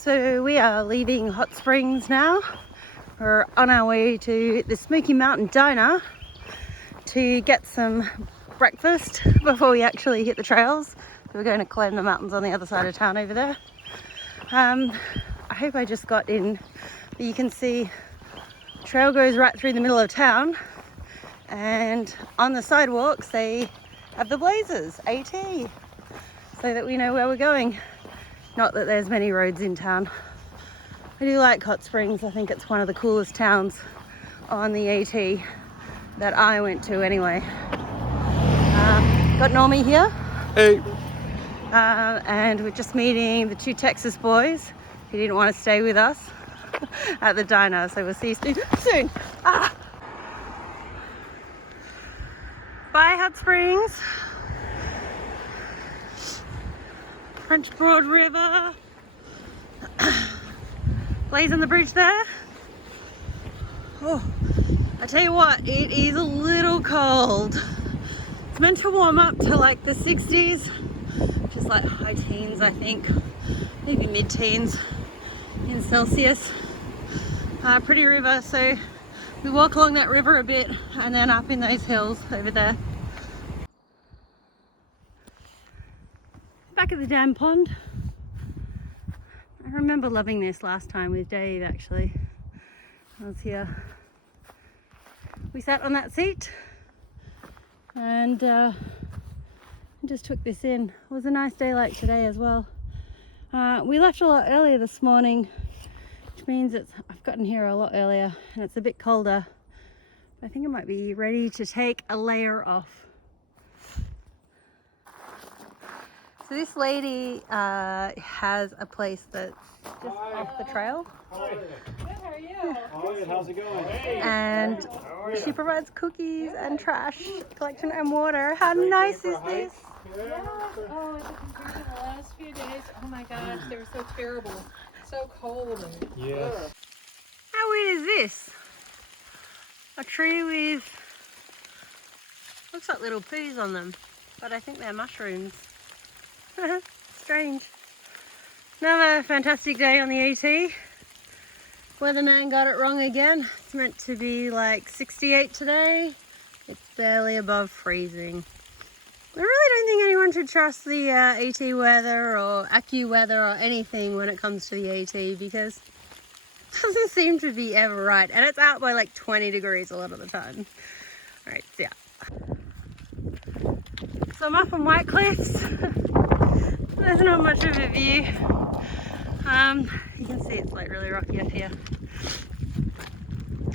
So we are leaving Hot Springs now. We're on our way to the Smoky Mountain Diner to get some breakfast before we actually hit the trails. We're going to climb the mountains on the other side of town over there. I hope I just got in, but you can see the trail goes right through the middle of town, and on the sidewalks they have the blazers, AT, so that we know where we're going. Not that there's many roads in town. I do like Hot Springs. I think it's one of the coolest towns on the AT that I went to anyway. Got Normie here. Hey. And we're just meeting the two Texas boys who didn't want to stay with us at the diner, so we'll see you soon. Bye Hot Springs. French Broad River. Blazing the bridge there. Oh, I tell you what, it is a little cold. It's meant to warm up to like the 60s, which is like high teens, I think, maybe mid-teens in Celsius. Pretty river, so we walk along that river a bit and then up in those hills over there. Back at the dam pond. I remember loving this last time with Dave, actually. I was here. We sat on that seat and just took this in. It was a nice day like today as well. We left a lot earlier this morning, which means I've gotten here a lot earlier and it's a bit colder. I think I might be ready to take a layer off. So this lady has a place that's just off the trail. Hi. Good, how are you? Hi, how's it going? And she provides cookies and trash collection and water. How nice is this? Yeah. Oh, is it compared to the last few days? Oh my gosh, they were so terrible. So cold and Yes. ugh. How weird is this? A tree with, looks like little poos on them, but I think they're mushrooms. Strange. Another fantastic day on the AT. Weatherman got it wrong again. It's meant to be like 68 today. It's barely above freezing. I really don't think anyone should trust the AT weather or AccuWeather or anything when it comes to the AT, because it doesn't seem to be ever right. And it's out by like 20 degrees a lot of the time. Alright, so yeah. So I'm up on White Cliffs. There's not much of a view. You can see it's like really rocky up here.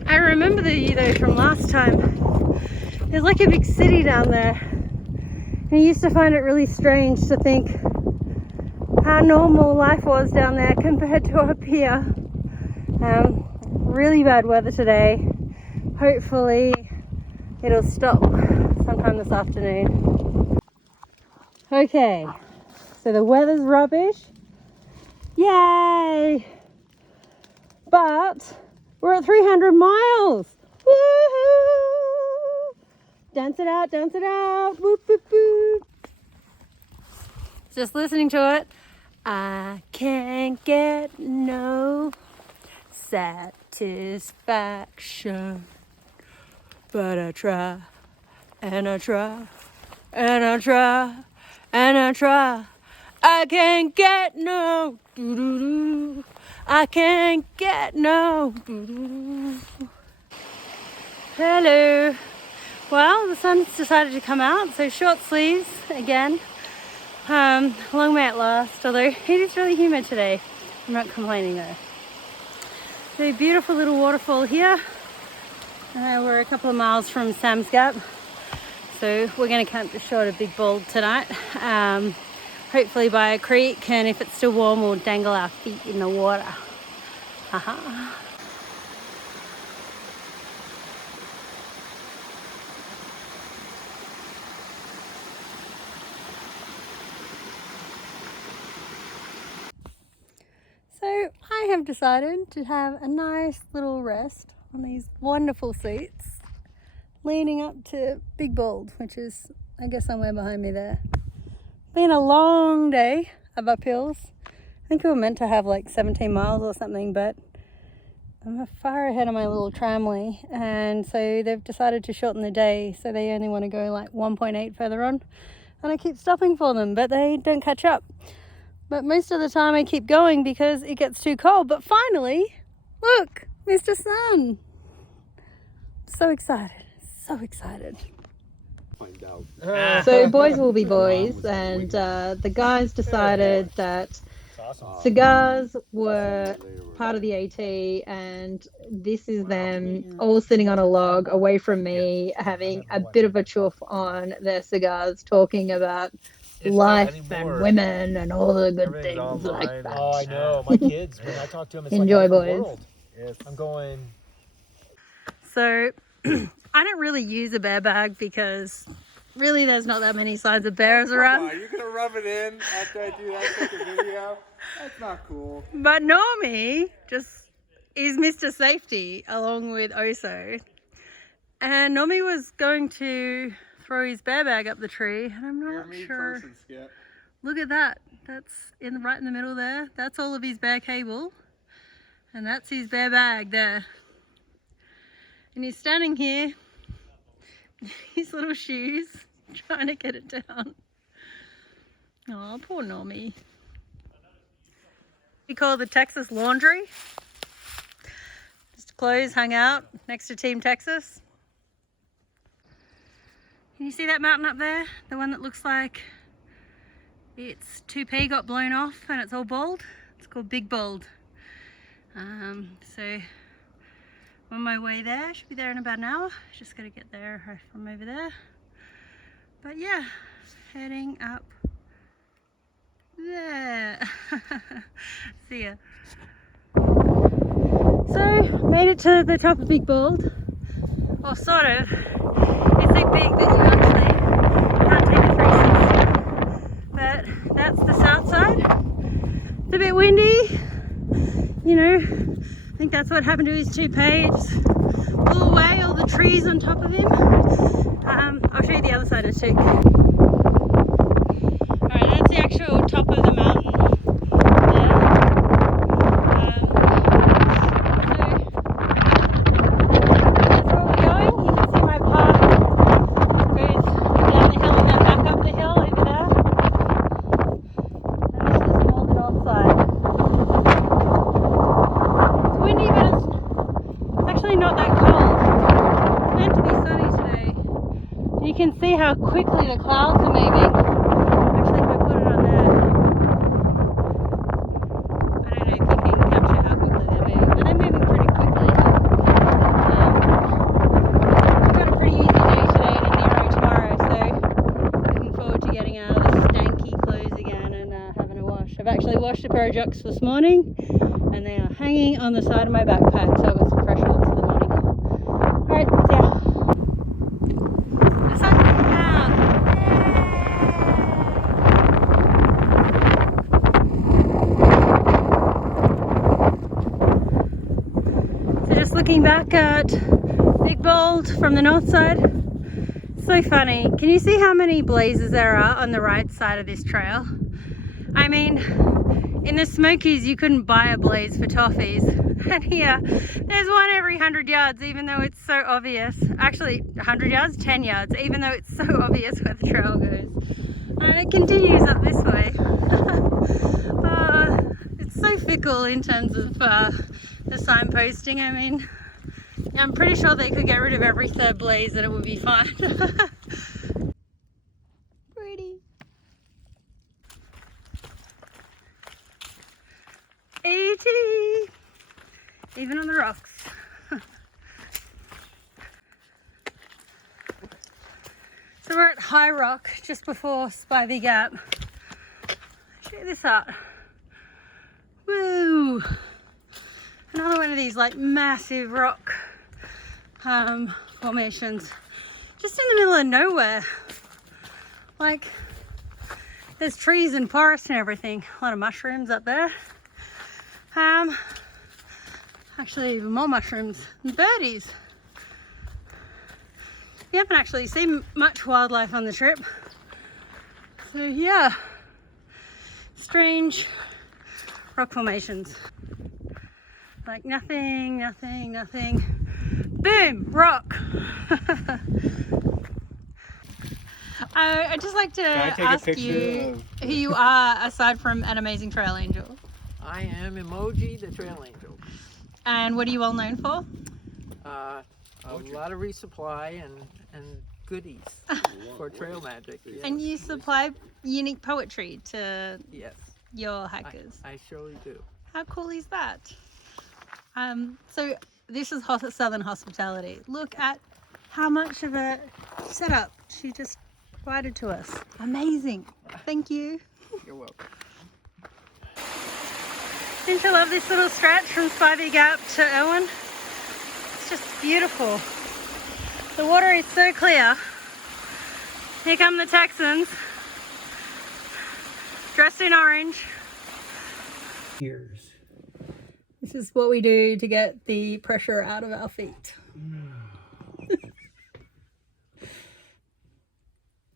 I remember the view though from last time. There's like a big city down there. And I used to find it really strange to think how normal life was down there compared to up here. Really bad weather today. Hopefully it'll stop sometime this afternoon. Okay. So the weather's rubbish. Yay! But we're at 300 miles. Woohoo! Dance it out, dance it out. Whoop, whoop, whoop. Just listening to it. I can't get no satisfaction, but I try, and I try, and I try, and I try. I can't get no doo-doo-doo. I can't get no doo-doo-doo. Hello. Well, the sun's decided to come out, so short sleeves again. Long may it last, although it is really humid today. I'm not complaining though. The beautiful little waterfall here. We're a couple of miles from Sam's Gap, so we're going to camp just short of Big Bald tonight. Hopefully by a creek, and if it's still warm we'll dangle our feet in the water. Haha. So I have decided to have a nice little rest on these wonderful seats leading up to Big Bald, which is I guess somewhere behind me there. Been a long day of uphills I think we were meant to have like 17 miles or something, but I'm far ahead of my little tramway, and so they've decided to shorten the day, so they only want to go like 1.8 further on, and I keep stopping for them, but they don't catch up. But most of the time I keep going because it gets too cold. But finally, look, Mr. Sun. So excited, so excited. Find out. So boys will be boys, and the guys decided that cigars were part of the AT, and this is them all sitting on a log away from me, having a bit of a chuff on their cigars, talking about life and women and all the good things like that. Oh, I know. My kids, when I talk to them, it's Enjoy, like a boys. different world. Yes. I'm going. So I don't really use a bear bag because really there's not that many signs of bears around. You're gonna rub it in after I do that second video? That's not cool. But Normie just is Mr. Safety along with Oso. And Normie was going to throw his bear bag up the tree, and I'm not sure. Look at that. That's right in the middle there. That's all of his bear cable. And that's his bear bag there. And he's standing here, his little shoes, trying to get it down. Oh, poor Normie. We call it the Texas Laundry. Just clothes hung out next to Team Texas. Can you see that mountain up there? The one that looks like its toupee got blown off and it's all bald? It's called Big Bald. So on my way there, should be there in about an hour. Just gotta get there from over there. But yeah, heading up there. See ya. So made it to the top of Big Bald. Well, sort of. It's so big that you actually can't take a 360. But that's the south side. It's a bit windy. You know, I think that's what happened to his toupee. It just blew away all the trees on top of him. I'll show you the other side of the stick. Alright, that's the actual top of the mountain there. That's where we're going. You can see my path goes down the hill and then back up the hill over there. And this is more the north side. It's windy, but it's actually not that cold. It's meant to be sunny today. You can see how quickly the clouds are moving. Actually, if I put it on there, I don't know if you can capture how quickly they're moving, but they're moving pretty quickly. I've got a pretty easy day today and a Nero tomorrow, so looking forward to getting out of the stanky clothes again and having a wash. I've actually washed a pair of jocks this morning, and they are hanging on the side of my backpack, so I've got some fresh ones for the morning. Alright, see ya. The sun's coming out. So just looking back at Big Bald from the north side, so funny. Can you see how many blazes there are on the right side of this trail? I mean, in the Smokies you couldn't buy a blaze for toffees, and here there's one every 100 yards, even though it's so obvious. Actually 100 yards, 10 yards, even though it's so obvious where the trail goes. And it continues up this way. It's so fickle in terms of the signposting. I mean, I'm pretty sure they could get rid of every third blaze and it would be fine. Pretty. 80, even on the rocks. So we're at High Rock, just before Spivey Gap. Check this out. Woo! Another one of these like massive rock formations, just in the middle of nowhere. Like, there's trees and forest and everything. A lot of mushrooms up there. Actually even more mushrooms and birdies. We haven't actually seen much wildlife on the trip. So yeah, strange rock formations. Like nothing, nothing, nothing. Boom, rock. I'd just like to ask you who you are aside from an amazing trail angel. I am Emoji, the trail angel. And what are you well known for? A lot of resupply and goodies for trail magic. Yes. And you supply unique poetry to Yes, your hikers. I surely do. How cool is that? So this is Southern Hospitality. Look at how much of a setup she just provided to us. Amazing. Thank you. You're welcome. Don't you love this little stretch from Spivey Gap to Irwin? It's just beautiful. The water is so clear. Here come the Texans, dressed in orange. Years. This is what we do to get the pressure out of our feet.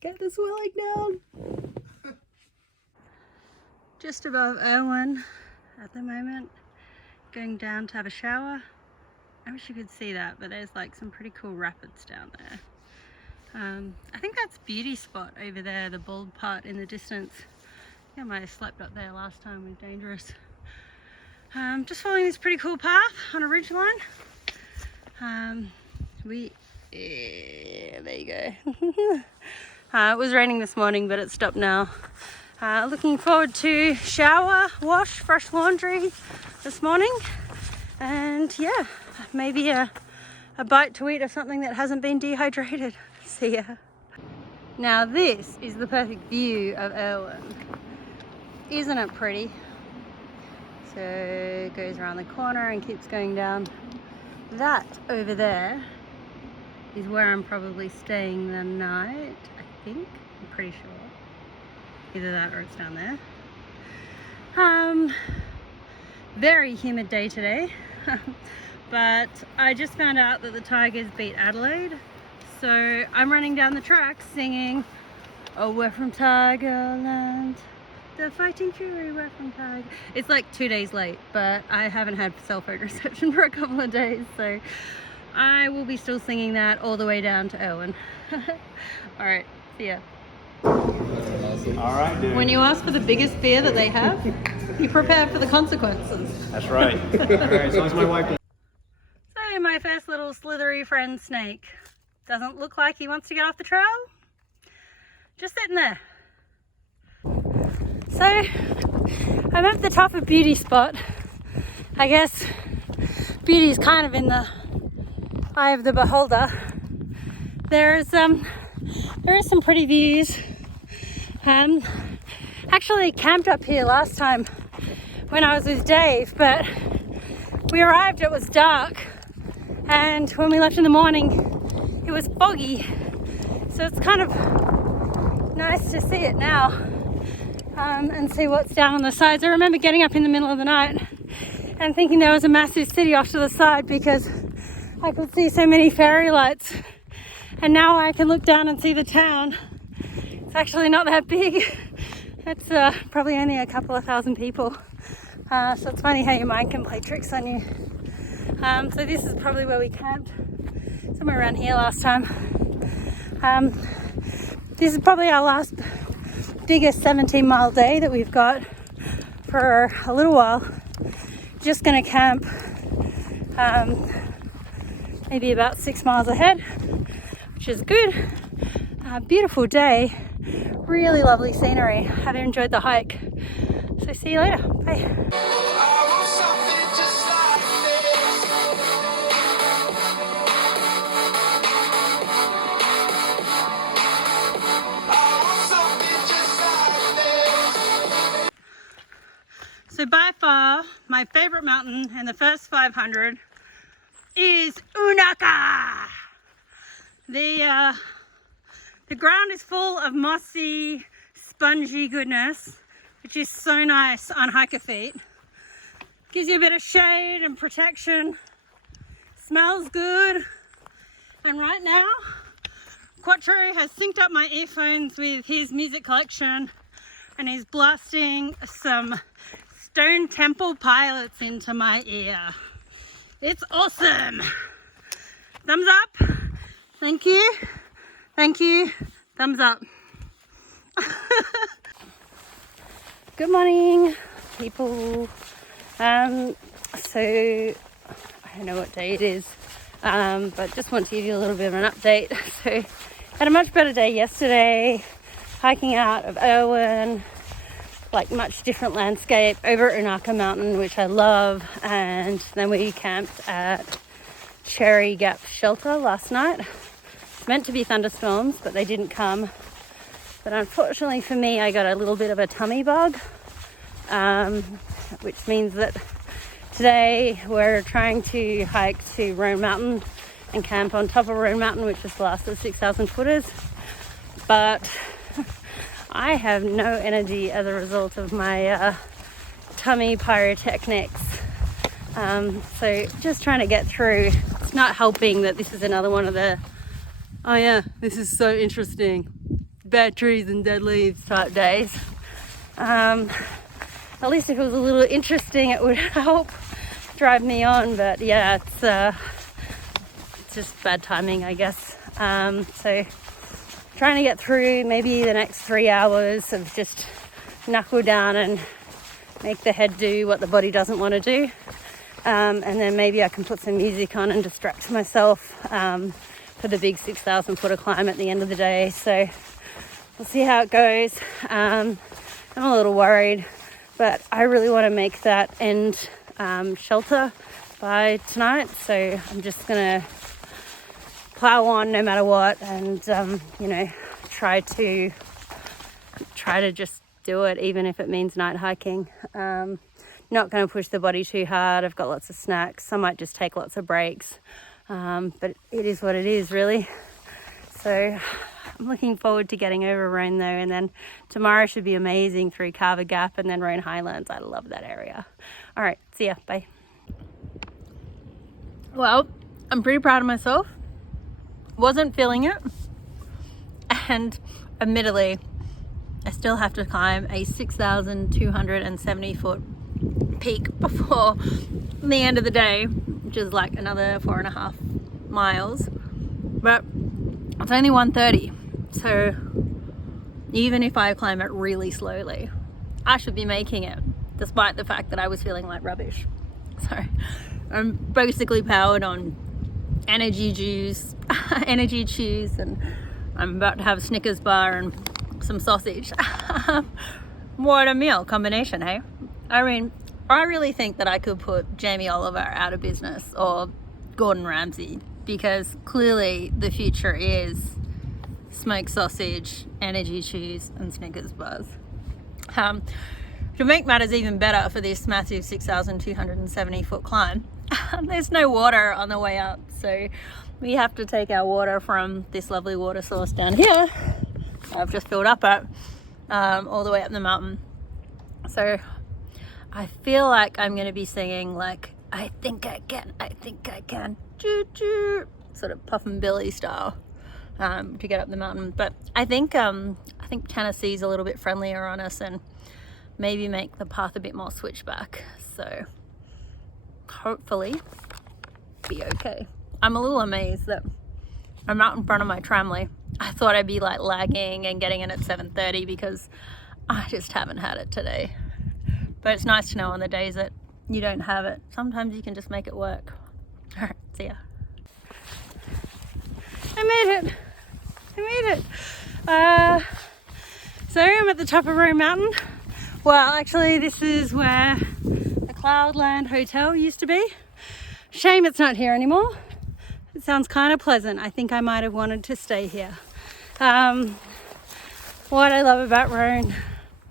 Get the swelling down. Just above Irwin at the moment, going down to have a shower. I wish you could see that, but there's like some pretty cool rapids down there. I think that's Beauty Spot over there, the bald part in the distance. I might have slept up there last time with Dangerous. Just following this pretty cool path on a ridge line. There you go. It was raining this morning, but it's stopped now. Looking forward to shower, wash, fresh laundry this morning. And yeah, maybe a bite to eat of something that hasn't been dehydrated. See ya. Now this is the perfect view of Irwin. Isn't it pretty? So it goes around the corner and keeps going down. That over there is where I'm probably staying the night, I think. I'm pretty sure. Either that or it's down there. Very humid day today. But I just found out that the Tigers beat Adelaide. So I'm running down the track singing, "Oh, we're from Tigerland. The Fighting Fury, we're from Tiger." It's like 2 days late, but I haven't had cell phone reception for a couple of days. So I will be still singing that all the way down to Irwin. All right, see ya. All right, dude. When you ask for the biggest beer that they have, you prepare for the consequences. That's right. All right, as long as my wife. So my first little slithery friend Snake doesn't look like he wants to get off the trail. Just sitting there. So I'm at the top of Beauty Spot. I guess beauty is kind of in the eye of the beholder. There is some pretty views. Actually camped up here last time when I was with Dave, but we arrived, it was dark, and when we left in the morning it was foggy, so it's kind of nice to see it now, and see what's down on the sides. I remember getting up in the middle of the night and thinking there was a massive city off to the side because I could see so many fairy lights, and now I can look down and see the town. It's actually not that big. It's probably only a couple of thousand people. So it's funny how your mind can play tricks on you. So this is probably where we camped, somewhere around here last time. This is probably our last biggest 17-mile day that we've got for a little while. Just gonna camp maybe about 6 miles ahead, which is good. Beautiful day, really lovely scenery. Have enjoyed the hike. So see you later. Bye. So by far, my favorite mountain in the first 500 is Unaka. The ground is full of mossy, spongy goodness, which is so nice on hiker feet. Gives you a bit of shade and protection. Smells good. And right now, Quattro has synced up my earphones with his music collection and is blasting some Stone Temple Pilots into my ear. It's awesome. Thumbs up. Thank you. Thank you. Thumbs up. Good morning, people. So I don't know what day it is, but just want to give you a little bit of an update. So had a much better day yesterday, hiking out of Irwin, like much different landscape over at Unaka Mountain, which I love. And then we camped at Cherry Gap Shelter last night. It's meant to be thunderstorms, but they didn't come. But unfortunately for me, I got a little bit of a tummy bug, which means that today we're trying to hike to Roan Mountain and camp on top of Roan Mountain, which is the last of the 6,000 footers. But I have no energy as a result of my tummy pyrotechnics. So just trying to get through. It's not helping that this is another one of the, oh yeah, this is so interesting, bad trees and dead leaves type days. At least if it was a little interesting, it would help drive me on. But yeah, it's just bad timing, I guess. So trying to get through maybe the next 3 hours of just knuckle down and make the head do what the body doesn't want to do. And then maybe I can put some music on and distract myself for the big 6,000 footer climb at the end of the day. So we'll see how it goes. I'm a little worried, but I really want to make that end shelter by tonight. So I'm just going to plow on no matter what, and try to just do it, even if it means night hiking. Not going to push the body too hard. I've got lots of snacks. I might just take lots of breaks, but it is what it is, really. So I'm looking forward to getting over Roan though, and then tomorrow should be amazing through Carver Gap and then Roan Highlands. I love that area. All right, see ya, bye. Well, I'm pretty proud of myself. Wasn't feeling it, and admittedly I still have to climb a 6,270 foot peak before the end of the day, which is like another 4.5 miles, but it's only 1:30, so even if I climb it really slowly, I should be making it, despite the fact that I was feeling like rubbish. So I'm basically powered on energy chews, and I'm about to have a Snickers bar and some sausage. What a meal combination, hey? I mean, I really think that I could put Jamie Oliver out of business, or Gordon Ramsay, because clearly the future is smoked sausage, energy chews, and Snickers bars. To make matters even better for this massive 6,270 foot climb, there's no water on the way up, so we have to take our water from this lovely water source down here I've just filled up at, all the way up the mountain. So I feel like I'm going to be singing like, I think I can, choo choo, sort of Puffin Billy style, to get up the mountain. But I think Tennessee's a little bit friendlier on us, and maybe make the path a bit more switchback. So hopefully be okay. I'm a little amazed that I'm out in front of my tramley. I thought I'd be like lagging and getting in at 7:30 because I just haven't had it today. But it's nice to know on the days that you don't have it, sometimes you can just make it work. All right, see ya. I made it. So I'm at the top of Roan Mountain. Well, actually this is where the Cloudland Hotel used to be. Shame it's not here anymore. It sounds kind of pleasant. I think I might have wanted to stay here. What I love about Roan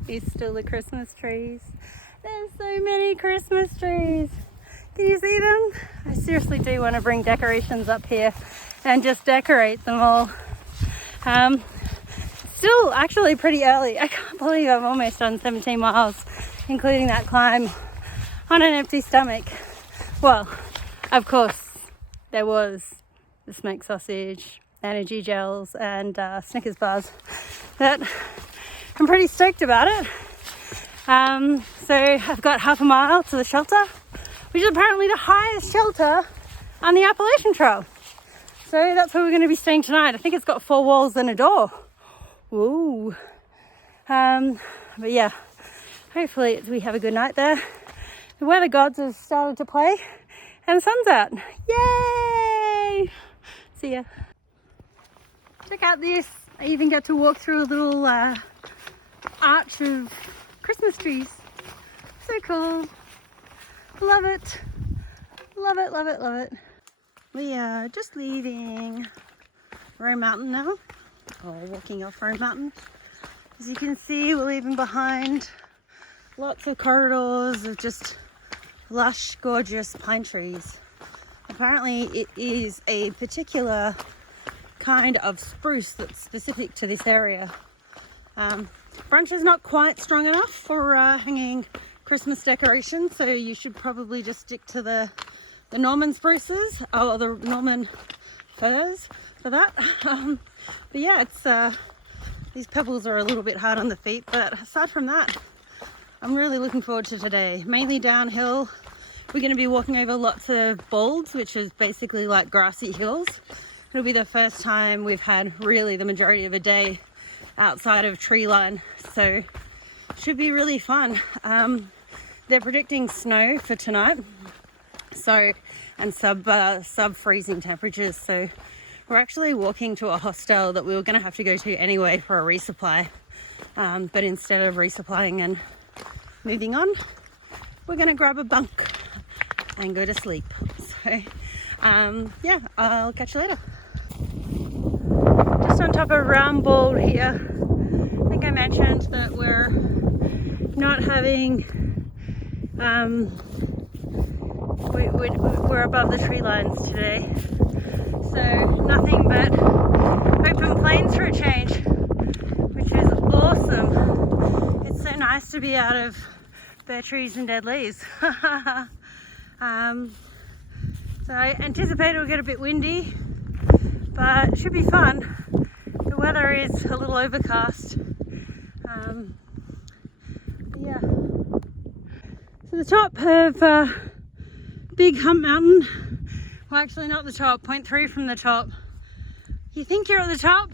is still the Christmas trees. There's so many Christmas trees. Can you see them? I seriously do want to bring decorations up here and just decorate them all. Still actually pretty early. I can't believe I've almost done 17 miles, including that climb on an empty stomach. Well, of course, there was the smoked sausage, energy gels, and Snickers bars. But I'm pretty stoked about it. So I've got half a mile to the shelter, which is apparently the highest shelter on the Appalachian Trail. So that's where we're going to be staying tonight. I think it's got 4 walls and a door. Whoa. But yeah, hopefully we have a good night there. The weather gods have started to play and the sun's out. Yay! See ya. Check out this. I even get to walk through a little arch of Christmas trees. So cool. Love it. Love it, love it, love it. We are just leaving Roan Mountain now, or walking off Roan Mountain. As you can see, we're leaving behind lots of corridors of just lush, gorgeous pine trees. Apparently it is a particular kind of spruce that's specific to this area. Branch is not quite strong enough for hanging Christmas decorations, so you should probably just stick to the Norman spruces or the Norman firs for that. But yeah, it's these pebbles are a little bit hard on the feet, but aside from that, I'm really looking forward to today. Mainly downhill. We're going to be walking over lots of bolds, which is basically like grassy hills. It'll be the first time we've had really the majority of a day outside of tree line, so should be really fun. They're predicting snow for tonight, so and sub freezing temperatures, so we're actually walking to a hostel that we were going to have to go to anyway for a resupply, but instead of resupplying and moving on, we're going to grab a bunk and go to sleep. So yeah, I'll catch you later. Just on top of Round Bald here. I think I mentioned that we're not having we're above the tree lines today, so nothing but open plains for a change, which is awesome. It's so nice to be out of bare trees and dead leaves. So I anticipate it'll get a bit windy, but it should be fun. The weather is a little overcast. Yeah. So the top of Big Hump Mountain, well actually not the top, 0.3 from the top. You think you're at the top,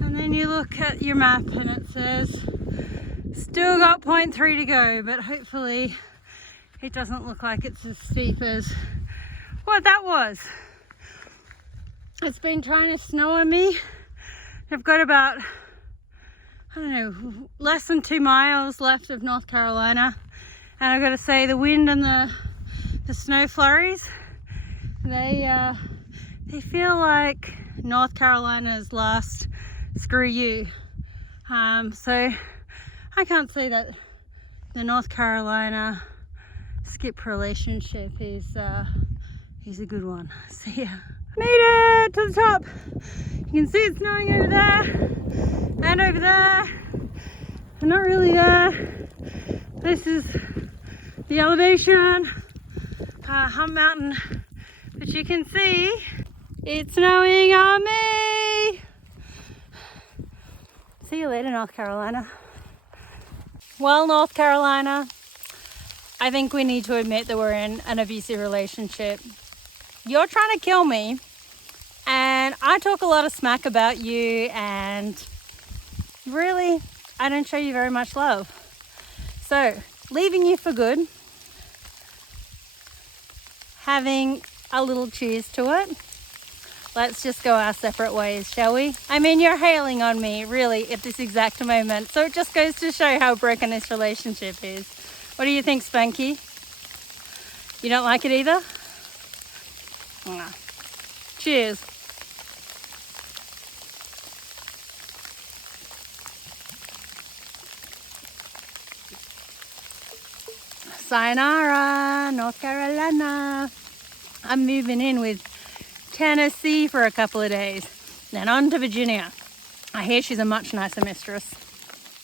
and then you look at your map and it says still got 0.3 to go, but hopefully it doesn't look like it's as steep as what that was. It's been trying to snow on me. I've got about, I don't know, less than 2 miles left of North Carolina, and I've got to say the wind and the snow flurries, they feel like North Carolina's last screw you. So I can't say that the North Carolina Skip relationship is a good one. So yeah, made it to the top. You can see it's snowing over there and over there, but not really there. This is the elevation, Hump Mountain, but you can see it's snowing on me. See you later, North Carolina. Well, North Carolina, I think we need to admit that we're in an abusive relationship. You're trying to kill me, and I talk a lot of smack about you, and really, I don't show you very much love. So, leaving you for good, having a little cheers to it. Let's just go our separate ways, shall we? I mean, you're hailing on me, really, at this exact moment. So it just goes to show how broken this relationship is. What do you think, Spanky? You don't like it either? Nah. Cheers. Sayonara, North Carolina. I'm moving in with Tennessee for a couple of days, then on to Virginia. I hear she's a much nicer mistress.